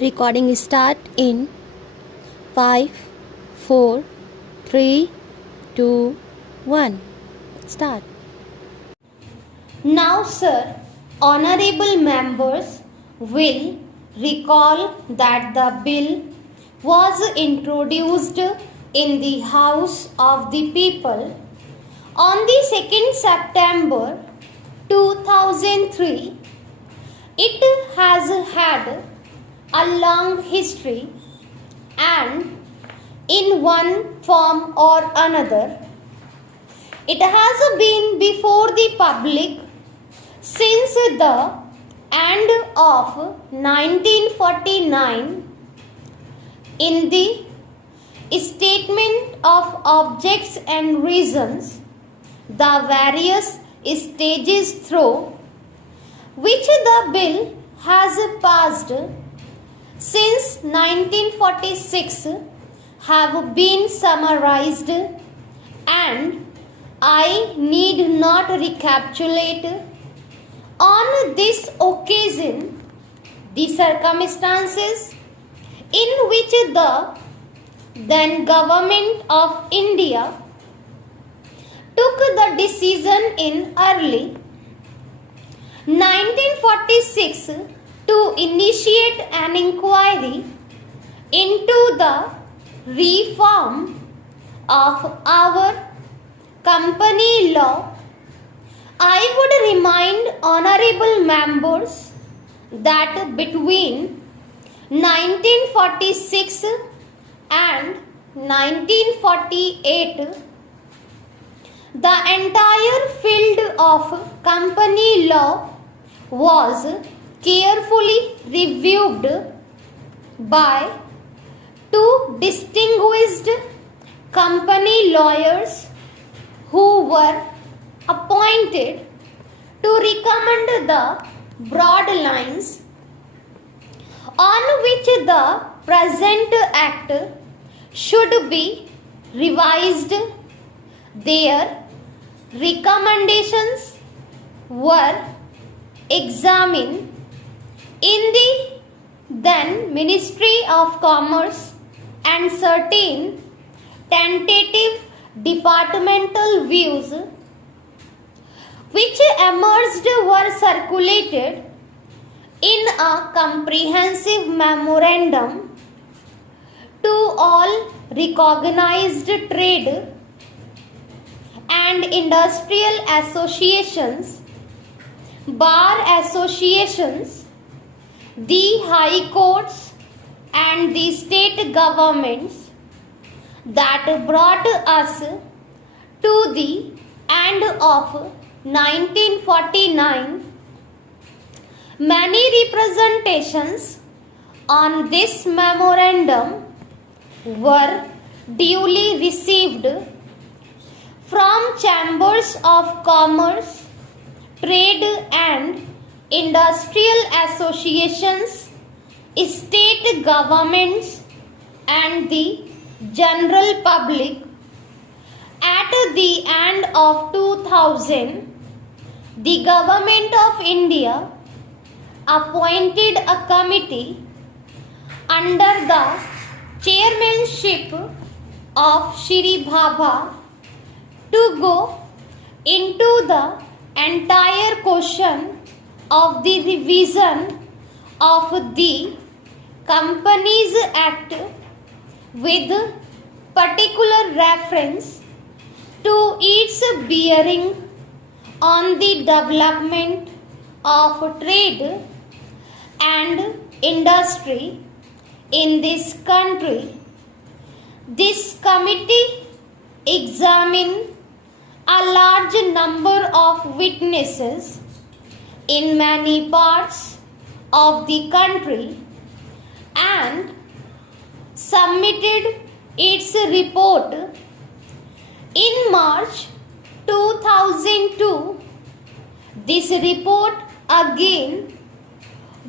Recording start in 5, 4, 3, 2, 1. Start. Now, sir, honorable members will recall that the bill was introduced in the House of the People on the 2nd September 2003. It has had a long history and in one form or another it has been before the public since the end of 1949. In the statement of objects and reasons, the various stages through which the bill has passed since 1946 have been summarized, and I need not recapitulate on this occasion the circumstances in which the then government of India took the decision in early 1946 to initiate an inquiry into the reform of our company law. I would remind honorable members that between 1946 and 1948, the entire field of company law was carefully reviewed by two distinguished company lawyers who were appointed to recommend the broad lines on which the present act should be revised. Their recommendations were examined in the then Ministry of Commerce, and certain tentative departmental views which emerged were circulated in a comprehensive memorandum to all recognized trade and industrial associations, bar associations, the high courts and the state governments, that brought us to the end of 1949. Many representations on this memorandum were duly received from chambers of commerce, trade and industrial associations, state governments and the general public. At the end of 2000, the Government of India appointed a committee under the chairmanship of Shri Bhabha to go into the entire question of the revision of the Companies Act with particular reference to its bearing on the development of trade and industry in this country. This committee examined a large number of witnesses in many parts of the country and submitted its report in March 2002. This report again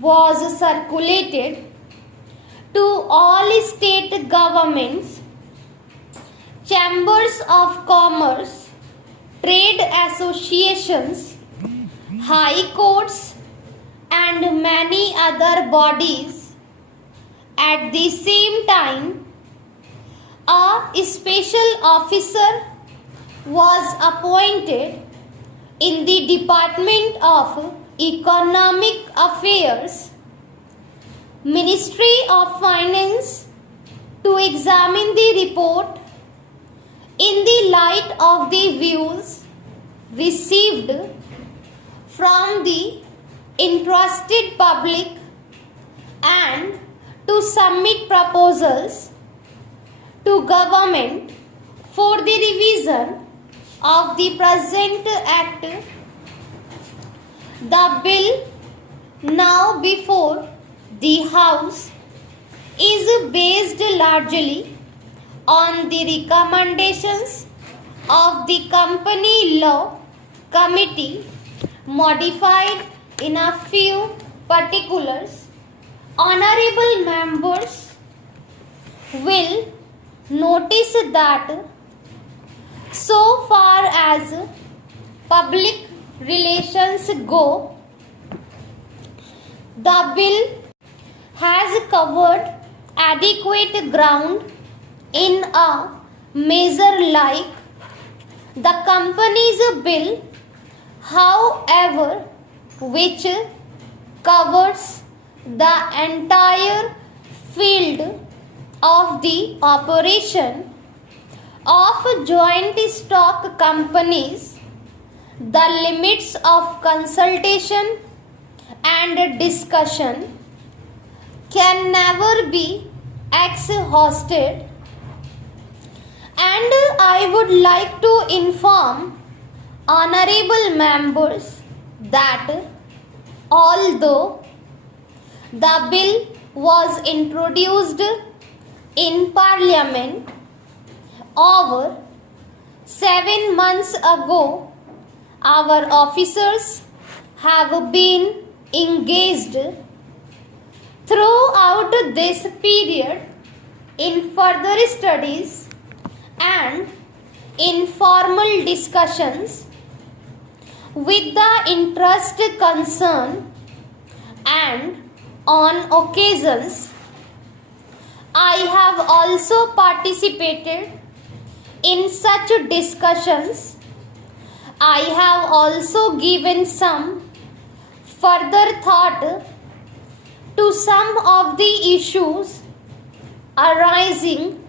was circulated to all state governments, chambers of commerce, trade associations, high courts and many other bodies At the same time, a special officer was appointed in the Department of Economic Affairs, Ministry of Finance, to examine the report in the light of the views received from the interested public and to submit proposals to government for the revision of the present act. The bill now before the House is based largely on the recommendations of the Company Law Committee, modified in a few particulars. Honorable members will notice that so far as public relations go, the bill has covered adequate ground in a measure like the company's bill, however, which covers the entire field of the operation of joint stock companies, the limits of consultation and discussion can never be exhausted, and I would like to inform honorable members that although the bill was introduced in Parliament over 7 months ago, our officers have been engaged throughout this period in further studies and informal discussions with the interest concerned, and on occasions I have also participated in such discussions. I have also given some further thought to some of the issues arising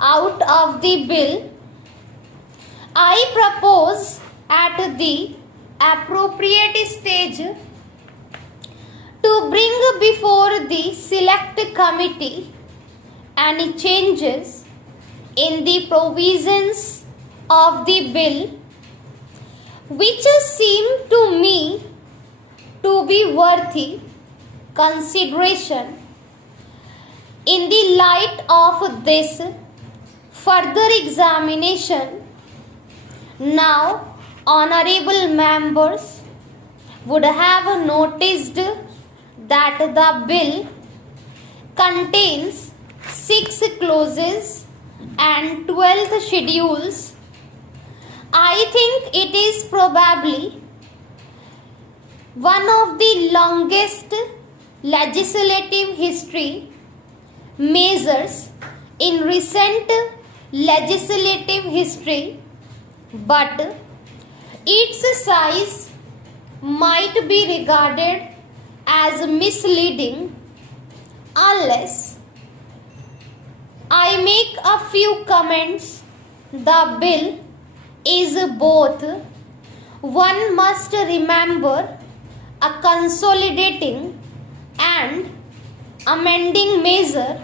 out of the bill. I propose at the appropriate stage to bring before the select committee any changes in the provisions of the bill which seem to me to be worthy consideration. In the light of this further examination, now honorable members would have noticed that the bill contains 6 clauses and 12 schedules. I think it is probably one of the longest legislative history measures in recent legislative history, but its size might be regarded as misleading unless I make a few comments. The bill is both, one must remember, a consolidating and amending measure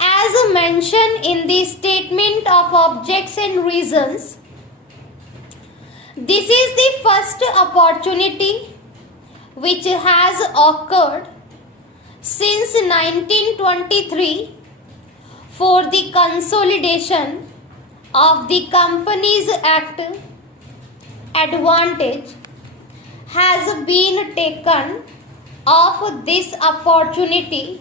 as mentioned in the statement of objects and reasons. This is the first opportunity which has occurred since 1923 for the consolidation of the Companies Act. Advantage has been taken of this opportunity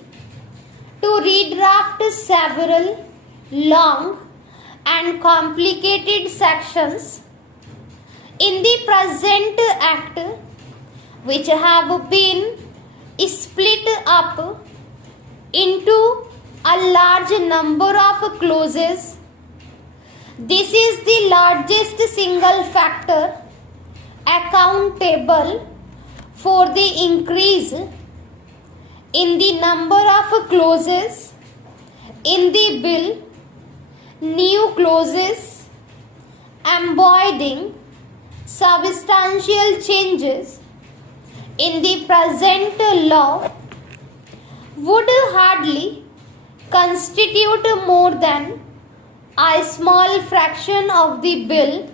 to redraft several long and complicated sections in the present act, which have been split up into large number of clauses. This is the largest single factor accountable for the increase in the number of clauses in the bill. New clauses embodying substantial changes in the present law would hardly constitute more than a small fraction of the bill.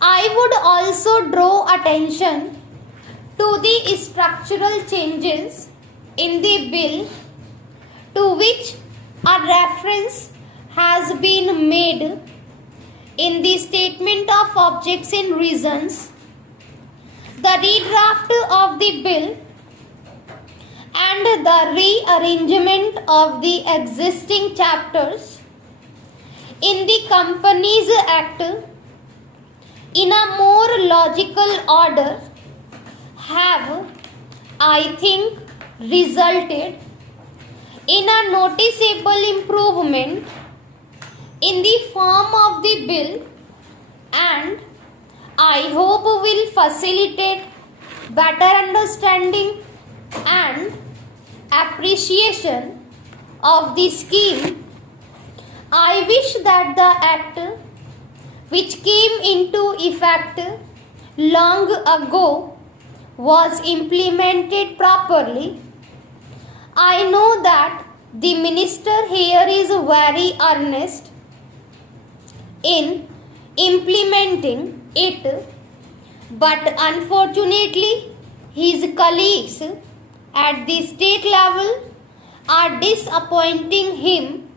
I would also draw attention to the structural changes in the bill to which a reference has been made in the statement of objects and reasons. The redraft of the bill and the rearrangement of the existing chapters in the Companies Act in a more logical order have, I think, resulted in a noticeable improvement in the form of the bill, and I hope will facilitate better understanding and appreciation of the scheme. I wish that the act, which came into effect long ago, was implemented properly. I know that the minister here is very earnest in implementing it, but unfortunately his colleagues at the state level are disappointing him.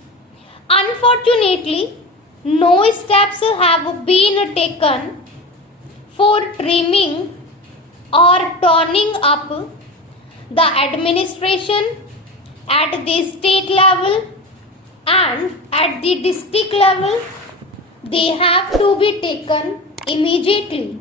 Unfortunately, no steps have been taken for trimming or toning up the administration at the state level and at the district level. They have to be taken immediately.